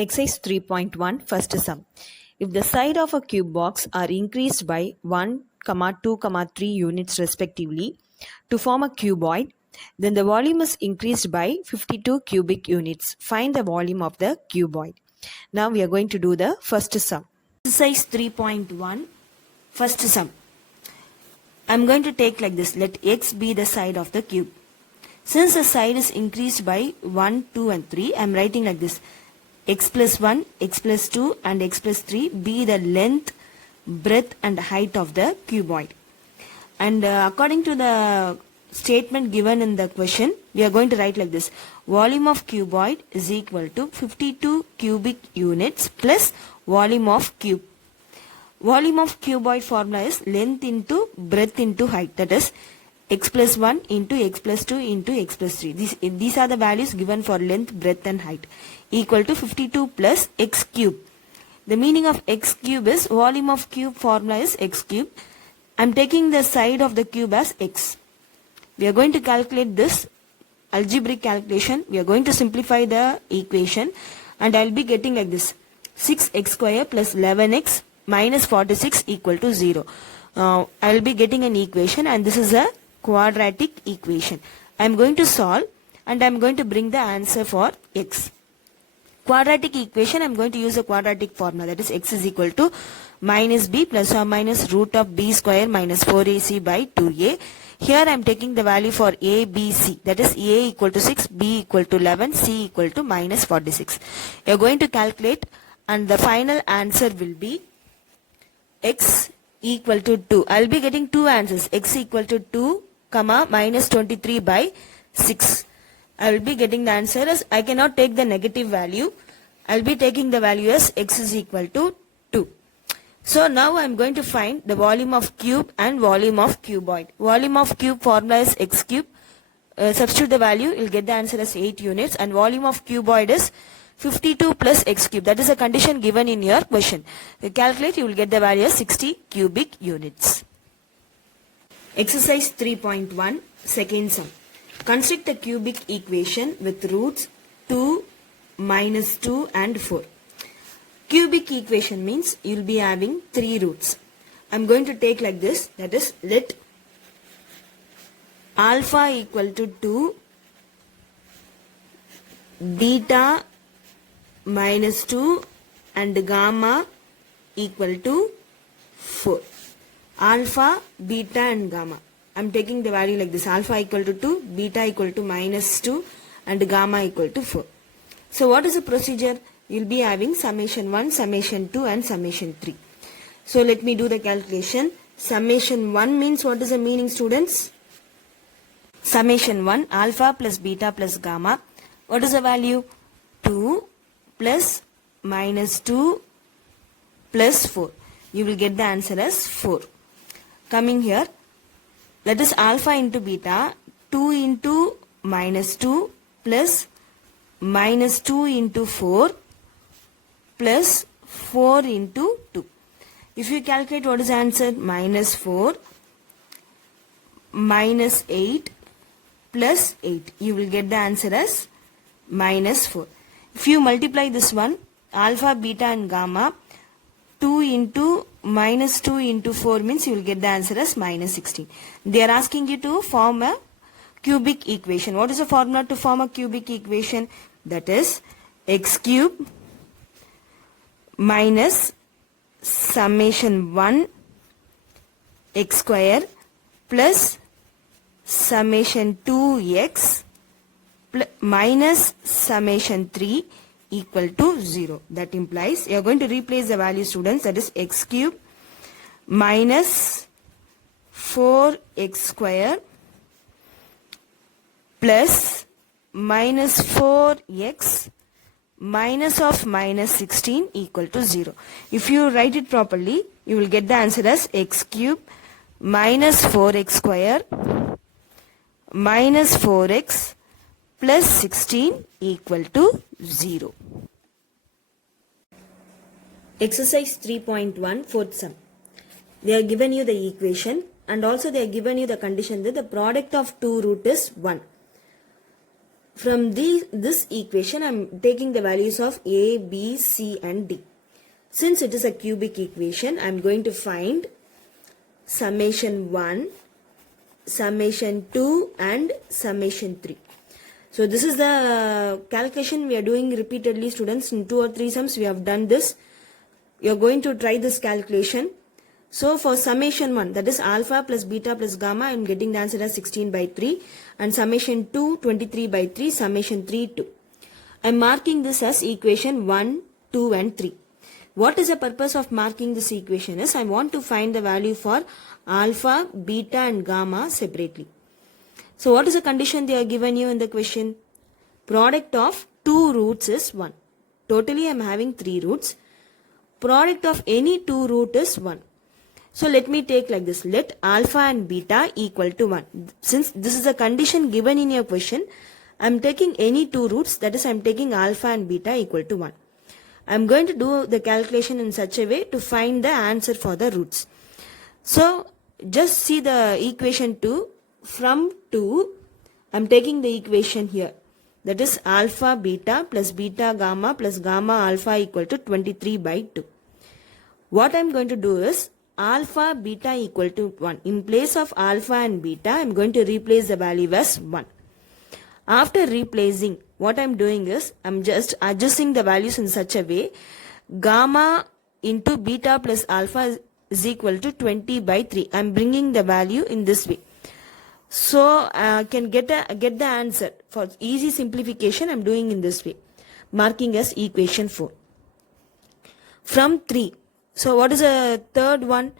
Exercise 3.1 First sum. If the side of a cube box are increased by 1, 2, 3 units respectively to form a cuboid, then the volume is increased by 52 cubic units. Find the volume of the cuboid. Now we are going to do the first sum. Exercise 3.1 First sum. I am going to take like this. Let x be the side of the cube. Since the side is increased by 1, 2 and 3, I am writing like this. X plus 1, x plus 2 and x plus 3 be the length, breadth and height of the cuboid. And according to the statement given in the question, we are going to write like this. Volume of cuboid is equal to 52 cubic units plus volume of cube. Volume of cuboid formula is length into breadth into height. That is x plus 1 into x plus 2 into x plus 3. These are the values given for length, breadth and height. Equal to 52 plus x cube. The meaning of x cube is volume of cube formula is x cube. I am taking the side of the cube as x. We are going to calculate this algebraic calculation. We are going to simplify the equation and I will be getting like this. 6x square plus 11x minus 46 equal to 0. I will be getting an equation and this is a quadratic equation. I am going to solve and I am going to bring the answer for x. Quadratic equation, I am going to use a quadratic formula, that is x is equal to minus b plus or minus root of b square minus 4ac by 2a. Here I am taking the value for a, b, c, that is a equal to 6, b equal to 11, c equal to minus 46. You are going to calculate and the final answer will be x equal to 2. I will be getting two answers, x equal to 2, minus 23 by 6. I will be getting the answer as I cannot take the negative value. I will be taking the value as x is equal to 2. So now I am going to find the volume of cube and volume of cuboid. Volume of cube formula is x cube. Substitute the value, you will get the answer as 8 units and volume of cuboid is 52 plus x cube. That is a condition given in your question. You calculate, you will get the value as 60 cubic units. Exercise 3.1 Second sum. Construct a cubic equation with roots 2, minus 2 and 4. Cubic equation means you will be having 3 roots. I am going to take like this, that is let alpha equal to 2, beta minus 2 and gamma equal to 4. Alpha, beta and gamma. I am taking the value like this. Alpha equal to 2, beta equal to minus 2 and gamma equal to 4. So what is the procedure? You will be having summation 1, summation 2 and summation 3. So let me do the calculation. Summation 1 means what is the meaning, students? Summation 1, alpha plus beta plus gamma. What is the value? 2 plus minus 2 plus 4. You will get the answer as 4. Coming here, let us alpha into beta, 2 into minus 2 plus minus 2 into 4 plus 4 into 2. If you calculate, what is the answer? Minus 4 minus 8 plus 8. You will get the answer as minus 4. If you multiply this one, alpha, beta and gamma, 2 into minus 2 into 4 means you will get the answer as minus 16. They are asking you to form a cubic equation. What is the formula to form a cubic equation? That is x cube minus summation 1 x square plus summation 2x minus summation 3 equal to 0. That implies you are going to replace the value, students, that is x cube minus 4x square plus minus 4x minus of minus 16 equal to 0. If you write it properly, you will get the answer as x cube minus 4x square minus 4x plus 16 equal to 0. Exercise 3.1 Fourth sum. They are given you the equation and also they are given you the condition that the product of two root is 1. From this equation, I'm taking the values of a, b, c and d. Since it is a cubic equation, I'm going to find summation 1, summation 2 and summation 3. So this is the calculation we are doing repeatedly, students. In 2 or 3 sums we have done this. You're going to try this calculation. So for summation 1, that is alpha plus beta plus gamma, I am getting the answer as 16 by 3. And summation 2, 23 by 3, summation 3, 2. I am marking this as equation 1, 2 and 3. What is the purpose of marking this equation is, I want to find the value for alpha, beta and gamma separately. So what is the condition they are given you in the question? Product of 2 roots is 1. Totally I am having 3 roots. Product of any 2 root is 1. So let me take like this. Let alpha and beta equal to 1. Since this is a condition given in your question, I am taking any 2 roots, that is I am taking alpha and beta equal to 1. I am going to do the calculation in such a way to find the answer for the roots. So just see the equation 2. From 2, I am taking the equation here. That is alpha beta plus beta gamma plus gamma alpha equal to 23 by 2. What I am going to do is alpha beta equal to 1. In place of alpha and beta, I am going to replace the value as 1. After replacing, what I am doing is, I am just adjusting the values in such a way, gamma into beta plus alpha is equal to 20 by 3. I am bringing the value in this way. So I can get the answer. For easy simplification, I am doing in this way, marking as equation 4. From 3, so what is the third one?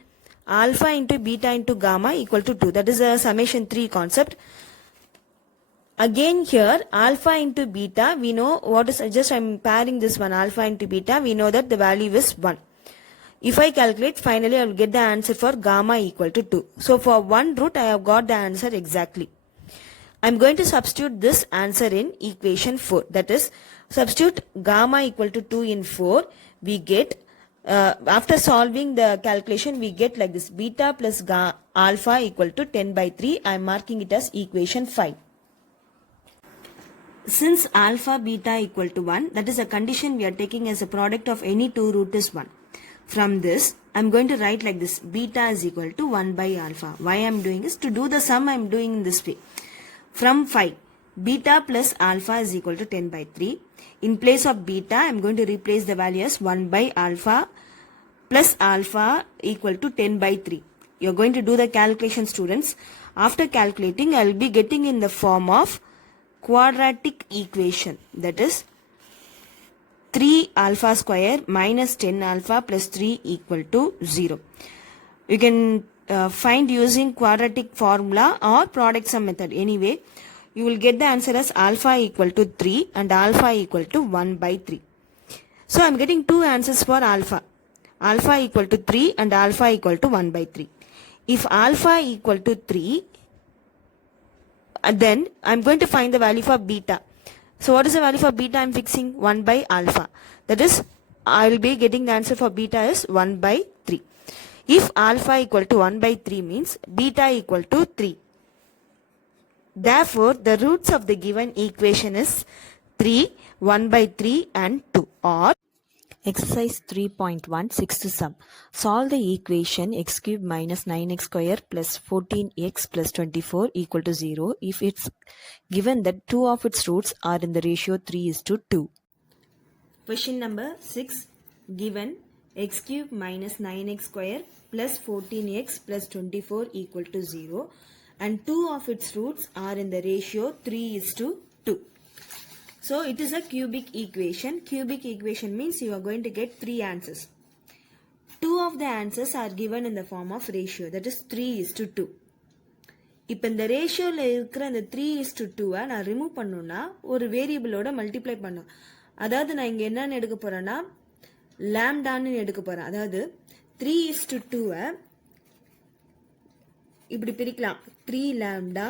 Alpha into beta into gamma equal to 2. That is a summation 3 concept. Again here, alpha into beta, we know what is, just I am pairing this one, alpha into beta, we know that the value is 1. If I calculate, finally I will get the answer for gamma equal to 2. So for one root, I have got the answer exactly. I am going to substitute this answer in equation 4. That is, substitute gamma equal to 2 in 4, we get, after solving the calculation, we get like this, beta plus alpha equal to 10 by 3. I am marking it as equation 5. Since alpha beta equal to 1, that is a condition we are taking as a product of any 2 root is 1. From this, I am going to write like this, beta is equal to 1 by alpha. Why I am doing is, to do the sum I am doing in this way. From 5, beta plus alpha is equal to 10 by 3. In place of beta, I am going to replace the value as 1 by alpha plus alpha equal to 10 by 3. You are going to do the calculation, students. After calculating, I will be getting in the form of quadratic equation. That is 3 alpha square minus 10 alpha plus 3 equal to 0. You can find using quadratic formula or product sum method. Anyway, you will get the answer as alpha equal to 3 and alpha equal to 1 by 3. So I am getting two answers for alpha. Alpha equal to 3 and alpha equal to 1 by 3. If alpha equal to 3, then I am going to find the value for beta. So what is the value for beta I am fixing? 1 by alpha. That is, I will be getting the answer for beta is 1 by 3. If alpha equal to 1 by 3 means beta equal to 3. Therefore, the roots of the given equation is 3, 1 by 3 and 2. Or exercise 3.1 sixth sum. Solve the equation x cube minus 9x square plus 14x plus 24 equal to 0 if it's given that two of its roots are in the ratio 3:2. Question number 6. Given x cube minus 9x square plus 14x plus 24 equal to 0 and two of its roots are in the ratio 3:2. So it is a cubic equation. Cubic equation means you are going to get 3 answers. 2 of the answers are given in the form of ratio, that is 3:2. இப்போ இந்த ரேஷியோவில் இருக்கிற அந்த 3:2 நான் remove பண்ணணும்னா ஒரு வேரியபிளோட multiply பண்ணும். அதாவது நான் இங்கே என்னன்னு எடுக்க போறேன்னா லாம்டான்னு எடுக்க போறேன். அதாவது 3:2 இப்படி பிரிக்கலாம். 3 லாம்டா,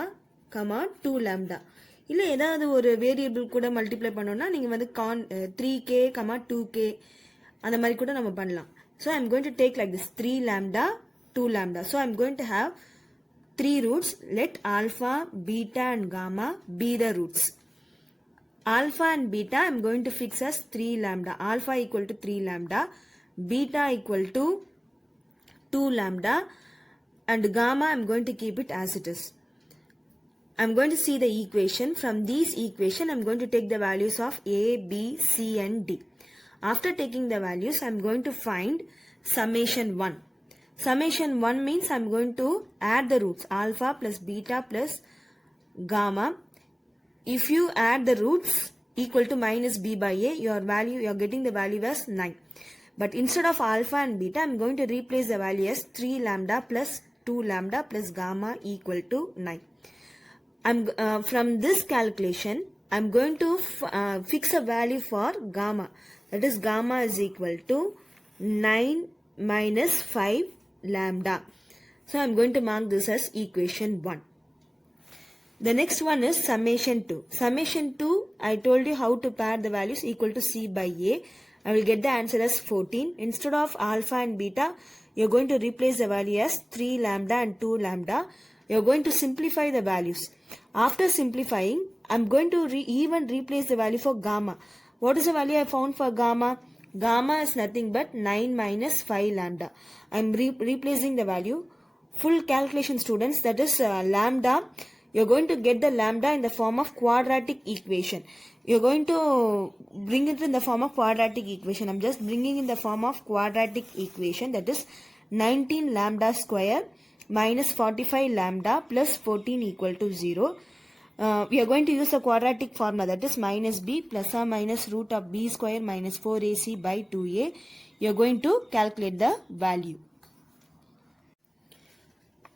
2 லாம்டா. இல்லை ஏதாவது ஒரு வேரியபிள் கூட மல்டிப்ளை பண்ணோம்னா நீங்கள் வந்து 3k, 2k அந்த மாதிரி கூட நம்ம பண்ணலாம். So I am going to take like this 3 lambda, 2 lambda. So I am going to have 3 roots. Let alpha, beta and gamma be the roots. alpha and beta I'm going to fix as 3 lambda. Alpha equal to 3 lambda, beta equal to 2 lambda, and gamma I'm going to keep it as it is. I'm going to see the equation. From these equation, I'm going to take the values of A, B, C and D. After taking the values, I'm going to find summation 1. Summation 1 means I'm going to add the roots alpha plus beta plus gamma. If you add the roots equal to minus b by a, you're getting the value as 9. But instead of alpha and beta, I'm going to replace the value as 3 lambda plus 2 lambda plus gamma equal to 9. From this calculation, I'm going to fix a value for gamma. That is, gamma is equal to 9 minus 5 lambda. So I'm going to mark this as equation 1. The next one is summation 2. Summation 2, I told you how to pair the values equal to C by A. I will get the answer as 14. Instead of alpha and beta, you're going to replace the value as 3 lambda and 2 lambda. You're going to simplify the values. After simplifying, I'm going to even replace the value for gamma. What is the value I found for gamma? Gamma is nothing but 9 minus 5 lambda. I'm replacing the value. Full calculation, students, that is lambda. You're going to get the lambda in the form of quadratic equation. You're going to bring it in the form of quadratic equation. I'm just bringing in the form of quadratic equation, that is 19 lambda square minus 45 lambda plus 14 equal to 0. We are going to use the quadratic formula, that is minus b plus or minus root of b square minus 4ac by 2a. You are going to calculate the value.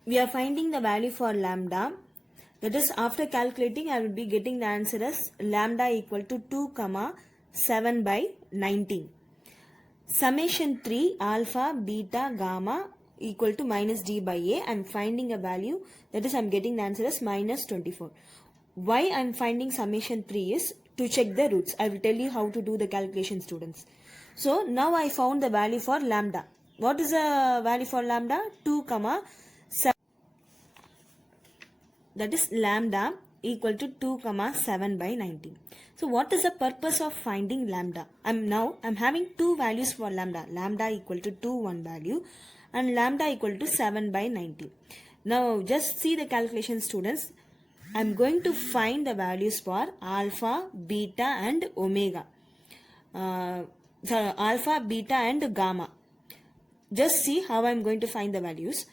We are finding the value for lambda. That is, after calculating, I will be getting the answer as lambda equal to 2, 7 by 19. Summation 3, alpha, beta, gamma equal to minus d by a. I am finding a value, that is, I am getting the answer as minus 24. Why I am finding summation 3 is to check the roots. I will tell you how to do the calculation, students. So now I found the value for lambda. What is the value for lambda? 2, 7. That is lambda equal to 2, 7 by 19. So what is the purpose of finding lambda? I'm having two values for lambda. Lambda equal to 2, one value, and lambda equal to 7 by 19. Now just see the calculation, students. I'm going to find the values for alpha, beta and omega. Alpha, beta and gamma. Just see how I'm going to find the values.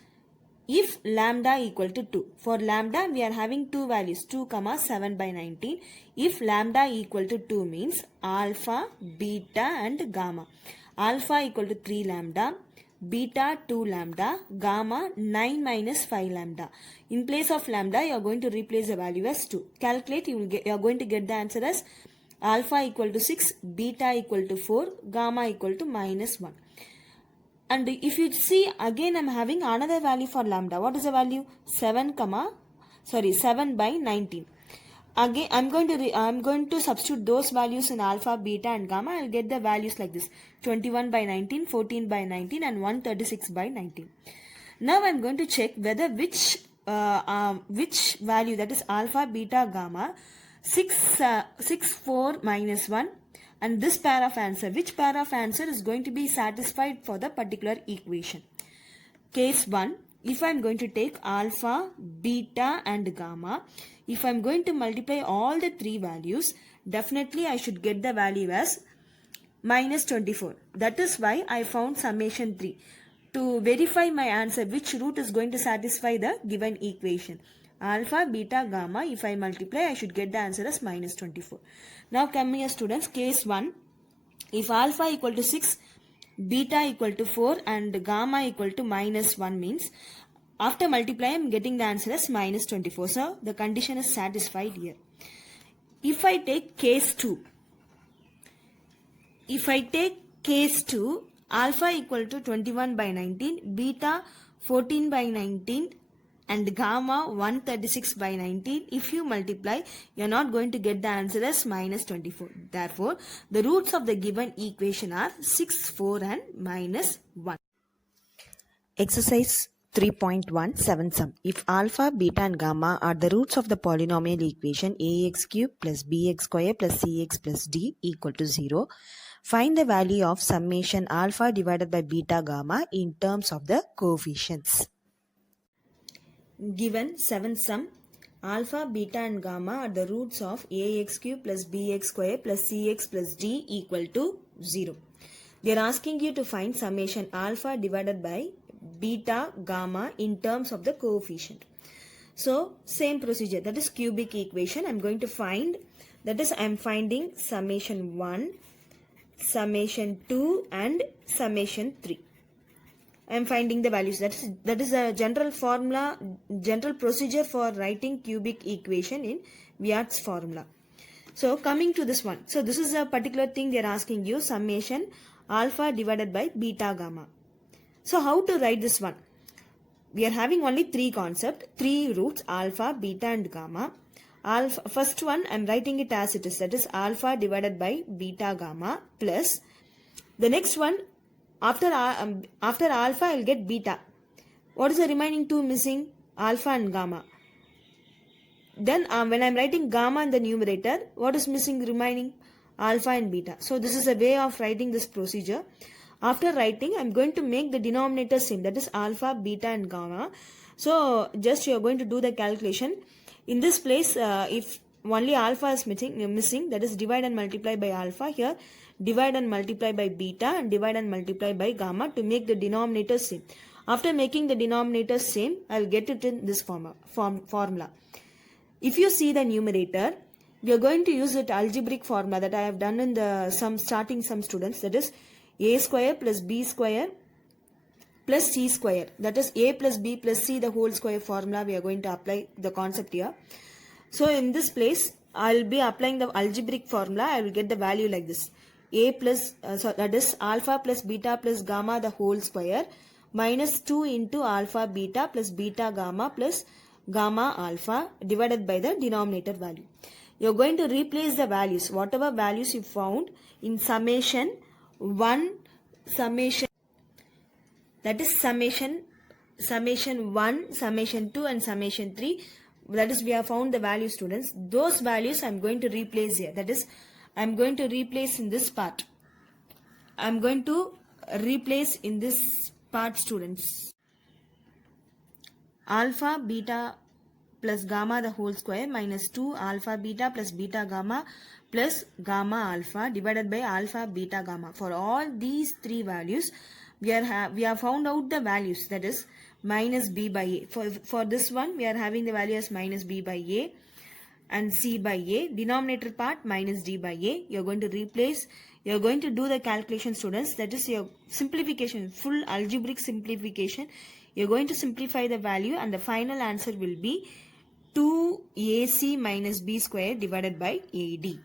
If lambda equal to 2. For lambda, we are having two values, 2, 7 by 19. If lambda equal to 2 means alpha, beta and gamma. Alpha equal to 3 lambda, beta 2 lambda, gamma 9 minus 5 lambda. In place of lambda, you are going to replace the value as 2. Calculate, you are going to get the answer as alpha equal to 6, beta equal to 4, gamma equal to minus 1. And if you see, again I am having another value for lambda. What is the value? 7 by 19. Again I'm going to substitute those values in alpha, beta and gamma. I will get the values like this: 21 by 19, 14 by 19 and 136 by 19. Now I am going to check whether which value, that is alpha, beta, gamma, 6, 4 minus 1, and this pair of answer, which pair of answer is going to be satisfied for the particular equation. Case 1, if I am going to take alpha, beta and gamma, if I am going to multiply all the three values, definitely I should get the value as minus 24. That is why I found summation 3. To verify my answer, which root is going to satisfy the given equation. Alpha, beta, gamma, if I multiply, I should get the answer as minus 24. Now come here, students, case 1. If alpha equal to 6, beta equal to 4 and gamma equal to minus 1 means, after multiplying, I am getting the answer as minus 24. So the condition is satisfied here. If I take case 2, alpha equal to 21 by 19, beta 14 by 19 and gamma 136 by 19. If you multiply, you are not going to get the answer as minus 24. Therefore, the roots of the given equation are 6, 4 and minus 1. Exercise 3.17 sum. If alpha, beta and gamma are the roots of the polynomial equation ax cube plus bx square plus cx plus d equal to 0, find the value of summation alpha divided by beta gamma in terms of the coefficients. Given 7 sum, alpha, beta and gamma are the roots of ax cube plus bx square plus cx plus d equal to 0. They are asking you to find summation alpha divided by beta gamma in terms of the coefficient. So same procedure, that is cubic equation. I am going to find, that is I am finding summation 1, summation 2 and summation 3. I am finding the values. That is a general formula, general procedure for writing cubic equation in Weyert's formula. So coming to this one. So this is a particular thing they are asking you, summation alpha divided by beta gamma. So how to write this one? We are having only three concepts, three roots, alpha, beta and gamma. Alpha, first one I am writing it as it is, that is alpha divided by beta gamma plus the next one. After alpha, I will get beta. What is the remaining two missing? Alpha and gamma. Then when I am writing gamma in the numerator, what is missing remaining? Alpha and beta. So this is a way of writing this procedure. After writing, I am going to make the denominator same. That is alpha, beta and gamma. So just you are going to do the calculation. In this place, if only alpha is missing, that is divide and multiply by alpha. Here divide and multiply by beta and divide and multiply by gamma to make the denominator same. After making the denominator same, I will get it in this formula. If you see the numerator, we are going to use that algebraic formula that I have done in the starting some students, that is a square plus b square plus c square, that is a plus b plus c the whole square formula. We are going to apply the concept here. So in this place, I will be applying the algebraic formula. I will get the value like this. A plus, that is alpha plus beta plus gamma the whole square minus 2 into alpha beta plus beta gamma plus gamma alpha divided by the denominator value. You are going to replace the values, whatever values you found in summation 1, summation, that is summation 1, summation 2 and summation 3. That is we have found the value, students. Those values I am going to replace here. That is I am going to replace in this part. I am going to replace in this part, students. Alpha beta plus gamma the whole square minus 2 alpha beta plus beta gamma plus gamma alpha divided by alpha beta gamma. For all these three values, we have found out the values, that is minus b by a. For this one, we are having the value as minus b by a and c by a. Denominator part minus d by a. You are going to replace. You are going to do the calculation, students. That is your simplification, full algebraic simplification. You are going to simplify the value and the final answer will be 2ac minus b square divided by ad.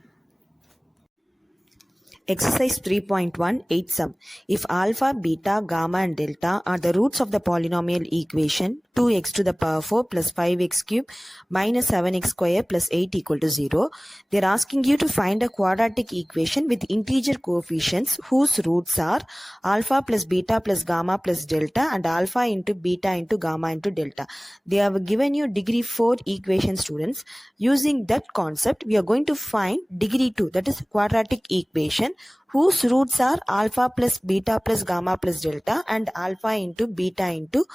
Exercise 3.18 sum. If alpha, beta, gamma and delta are the roots of the polynomial equation 2x to the power 4 plus 5x cube minus 7x square plus 8 equal to 0, they are asking you to find a quadratic equation with integer coefficients whose roots are alpha plus beta plus gamma plus delta and alpha into beta into gamma into delta. They have given you degree 4 equation, students. Using that concept, we are going to find degree 2, that is quadratic equation whose roots are alpha plus beta plus gamma plus delta and alpha into beta into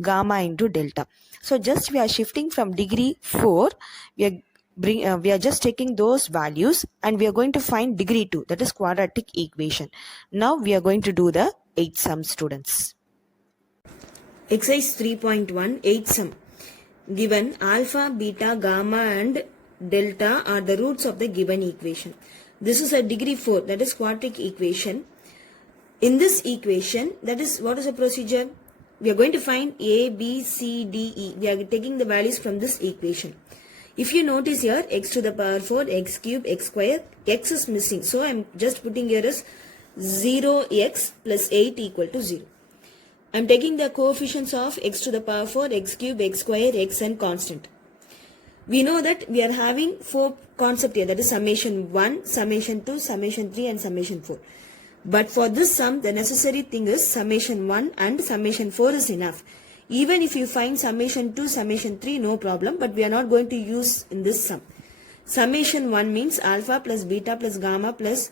gamma into delta. So just we are shifting from degree 4, we are just taking those values and we are going to find degree 2, that is quadratic equation. Now we are going to do the 8 sum, students. Exercise 3.1 8 sum. Given alpha, beta, gamma and delta are the roots of the given equation. This is a degree 4, that is quadratic equation. In this equation, that is, what is the procedure? We are going to find a, b, c, d, e. We are taking the values from this equation. If you notice here, x to the power 4, x cube, x square, x is missing. So I am just putting here as 0x plus 8 equal to 0. I am taking the coefficients of x to the power 4, x cube, x square, x and constant. We know that we are having 4 concepts here, that is summation 1, summation 2, summation 3 and summation 4. But for this sum, the necessary thing is summation 1 and summation 4 is enough. Even if you find summation 2, summation 3, no problem, but we are not going to use in this sum. Summation 1 means alpha plus beta plus gamma plus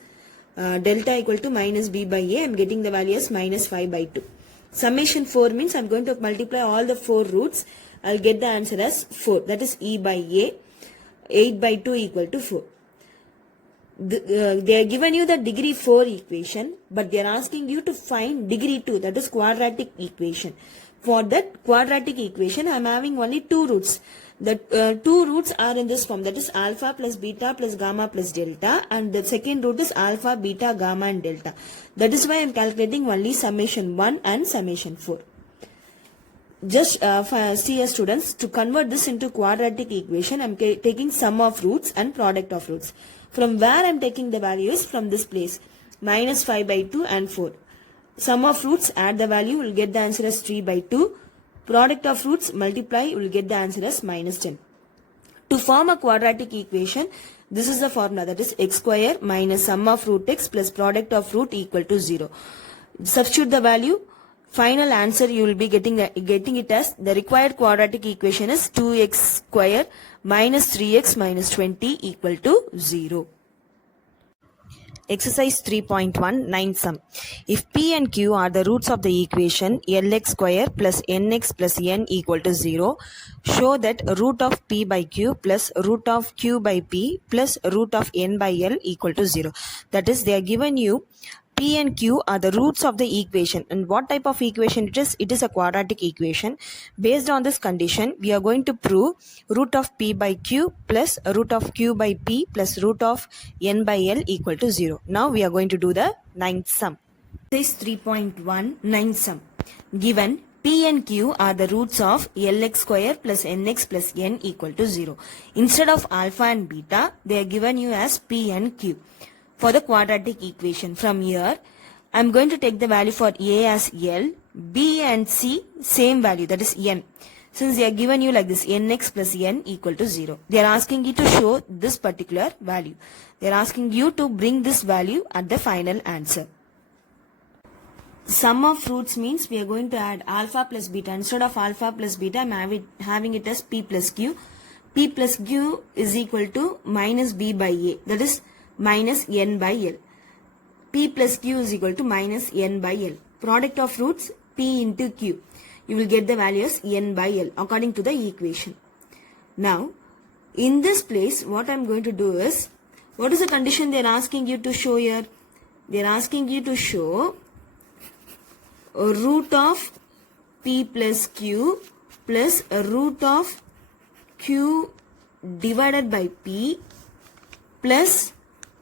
delta equal to minus b by a. I am getting the value as minus 5 by 2. Summation 4 means I am going to multiply all the 4 roots. I will get the answer as 4. That is e by a. 8 by 2 equal to 4. They are given you the degree 4 equation, but they are asking you to find degree 2, that is quadratic equation. For that quadratic equation, I am having only 2 roots. The 2 roots are in this form, that is alpha plus beta plus gamma plus delta, and the second root is alpha, beta, gamma and delta. That is why I am calculating only summation 1 and summation 4. Just see students, to convert this into quadratic equation, I am taking sum of roots and product of roots. From where I am taking the values? From this place, minus 5 by 2 and 4. Sum of roots, add the value, will get the answer as 3 by 2. Product of roots, multiply, you will get the answer as minus 10. To form a quadratic equation, this is the formula, that is x square minus sum of root x plus product of root equal to 0. Substitute the value, final answer you will be getting it as the required quadratic equation is 2x square minus 3x minus 20 equal to 0. Exercise 3.1 sum. If p and q are the roots of the equation lx square plus nx plus n equal to 0, show that root of p by q plus root of q by p plus root of n by l equal to 0. That is, they are given you p and q are the roots of the equation. And what type of equation it is? It is a quadratic equation. Based on this condition, we are going to prove root of p by q plus root of q by p plus root of n by l equal to 0. Now we are going to do the ninth sum. This is 3.1 sum. Given p and q are the roots of lx square plus nx plus n equal to 0. Instead of alpha and beta, they are given you as p and q. For the quadratic equation, from here, I am going to take the value for a as L, b and c same value, that is n. Since they are given you like this, nx plus n equal to 0. They are asking you to show this particular value. They are asking you to bring this value at the final answer. Sum of roots means we are going to add alpha plus beta. Instead of alpha plus beta, I am having it as p plus q. P plus q is equal to minus b by a. That is minus n by l. P plus q is equal to minus n by l. Product of roots, p into q. You will get the value as n by l according to the equation. Now, in this place, what I am going to do is, what is the condition they are asking you to show here? They are asking you to show a root of p plus q plus a root of q divided by p plus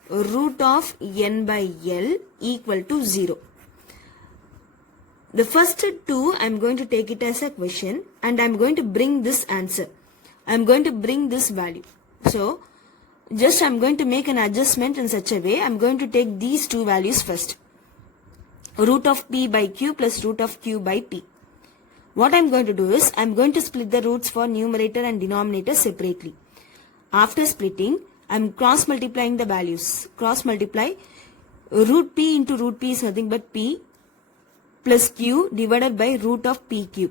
root of n by l equal to 0. The first two I am going to take it as a question and I am going to bring this answer. I am going to bring this value. So, just I am going to make an adjustment in such a way. I am going to take these two values first. Root of p by q plus root of q by p. What I am going to do is, I am going to split the roots for numerator and denominator separately. After splitting, I am cross multiplying the values. Cross multiply. Root p into root p is nothing but p plus q divided by root of pq.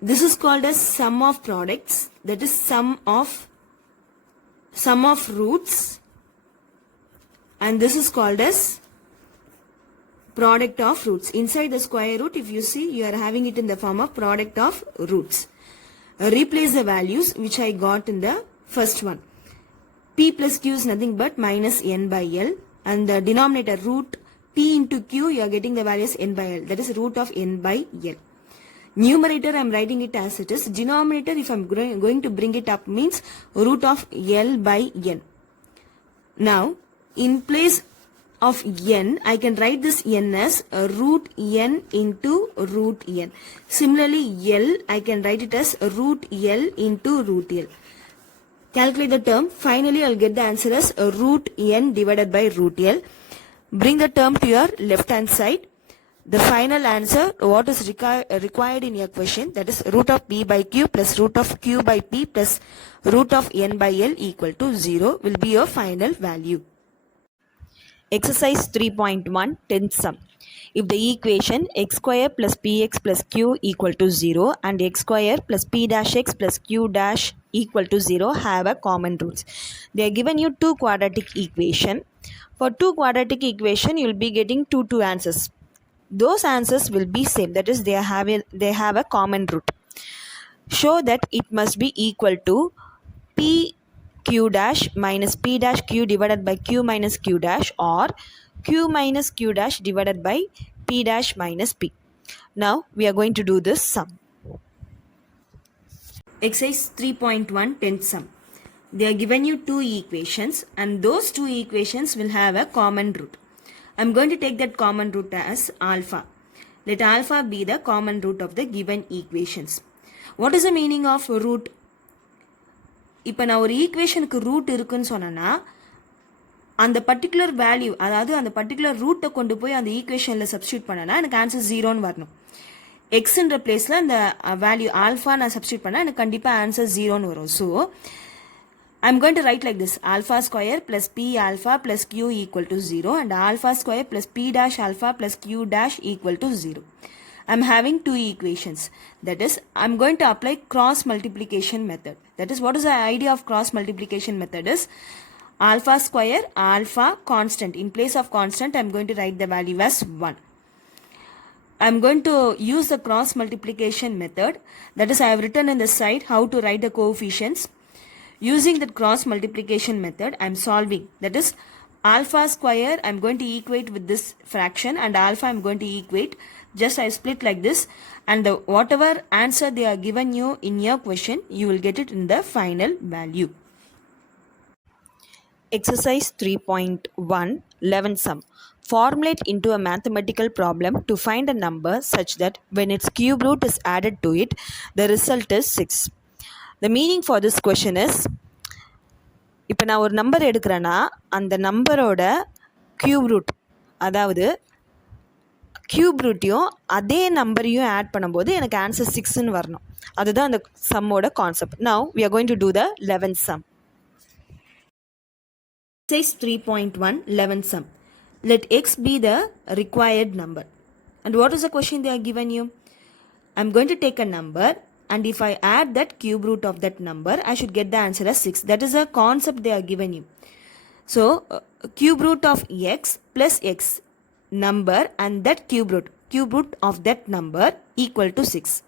This is called as sum of products. That is sum of roots. And this is called as product of roots. Inside the square root, if you see, you are having it in the form of product of roots. Replace the values which I got in the first one. P plus q is nothing but minus n by l, and the denominator root p into q, you are getting the value as n by l, that is root of n by l. Numerator I am writing it as it is. Denominator, if I am going to bring it up, means root of l by n. Now, in place of n, I can write this n as root n into root n. Similarly, l, I can write it as root l into root l. Calculate the term. Finally, I will get the answer as root n divided by root l. Bring the term to your left hand side. The final answer, what is required in your question, that is root of p by q plus root of q by p plus root of n by l equal to 0 will be your final value. Exercise 3.1 10th sum. If the equation x square plus px plus q equal to 0 and x square plus p dash x plus q dash equal to 0 have a common roots. They are given you two quadratic equation. For two quadratic equation, you will be getting two answers. Those answers will be same. That is, they have a common root. Show that it must be equal to p q dash minus p dash q divided by q minus q dash, or q minus q dash divided by p dash minus p. Now we are going to do this sum. Exercise 3.1 10th sum. They are given you two equations and those two equations will have a common root. I am going to take that common root as alpha. Let alpha be the common root of the given equations. What is the meaning of root? இப்போ நான் ஒரு ஈக்குவேஷனுக்கு root இருக்குன்னு சொன்னேன்னா அந்த particular value, அதாவது அந்த particular ரூட்டை கொண்டு போய் அந்த ஈக்குவேஷனில் சப்ஸ்டியூட் பண்ணனா எனக்கு ஆன்சர் ஜீரோன்னு வரணும். எக்ஸுன்ற பிளேஸில் அந்த வேல்யூ ஆல்ஃபா நான் சப்ஸ்டியூட் பண்ணால் எனக்கு கண்டிப்பாக ஆன்சர் ஜீரோன்னு வரும். So I am going to write like this: alpha square plus p alpha plus q equal to zero and alpha square plus p dash alpha plus q dash equal to zero. I'm having two equations. That is, I'm going to apply cross multiplication method. That is, what is the idea of cross multiplication method is alpha square, alpha constant. In place of constant, I'm going to write the value as 1. I'm going to use the cross multiplication method. That is, I have written in the side how to write the coefficients. Using the cross multiplication method, I'm solving. That is, alpha square I'm going to equate with this fraction and alpha I'm going to equate. Just I split like this, and whatever answer they are given you in your question, you will get it in the final value. Exercise 3.1 11th sum. Formulate into a mathematical problem to find a number such that when its cube root is added to it, the result is 6. The meaning for this question is, இப்போ நான் ஒரு number எடுக்கிறேன்னா அந்த நம்பரோட cube root, அதாவது cube ரூட்டையும் அதே நம்பரையும் add பண்ணும்போது எனக்கு ஆன்சர் 6ன்னு வரணும். அதுதான் அந்த சம்மோட concept. Now we are going to do the 11th sum. Exercise 3.1 11th sum. Let x be the required number. And what is the question they are given you? I'm going to take a number, and if I add that cube root of that number, I should get the answer as 6. That is a concept they are given you. So cube root of x plus x number and that cube root of that number equal to 6.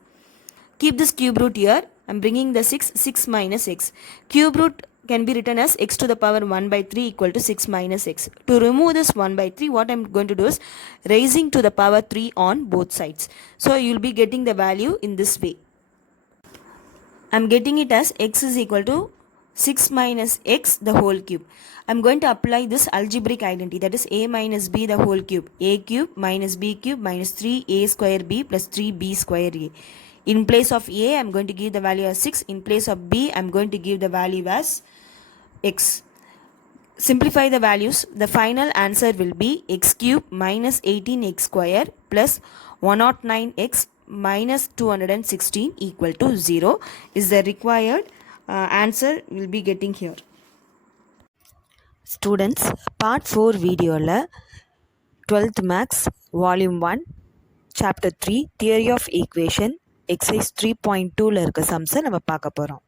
Keep this cube root here. I'm bringing the 6 minus x. Cube root can be written as x to the power 1 by 3 equal to 6 minus x. To remove this 1 by 3, what I'm going to do is raising to the power 3 on both sides. So you'll be getting the value in this way. I'm getting it as x is equal to 6 minus x the whole cube. I'm going to apply this algebraic identity, that is a minus b the whole cube. A cube minus b cube minus 3a square b plus 3b square a. In place of a, I'm going to give the value as 6. In place of b, I'm going to give the value as x. Simplify the values. The final answer will be x cube minus 18x square plus 109x minus 216 equal to 0 is the required answer we'll be getting here. Students, part 4 video la 12th maths volume 1 chapter 3 theory of equation exercise 3.2 la irukka sums நம்ம பார்க்க போறோம்.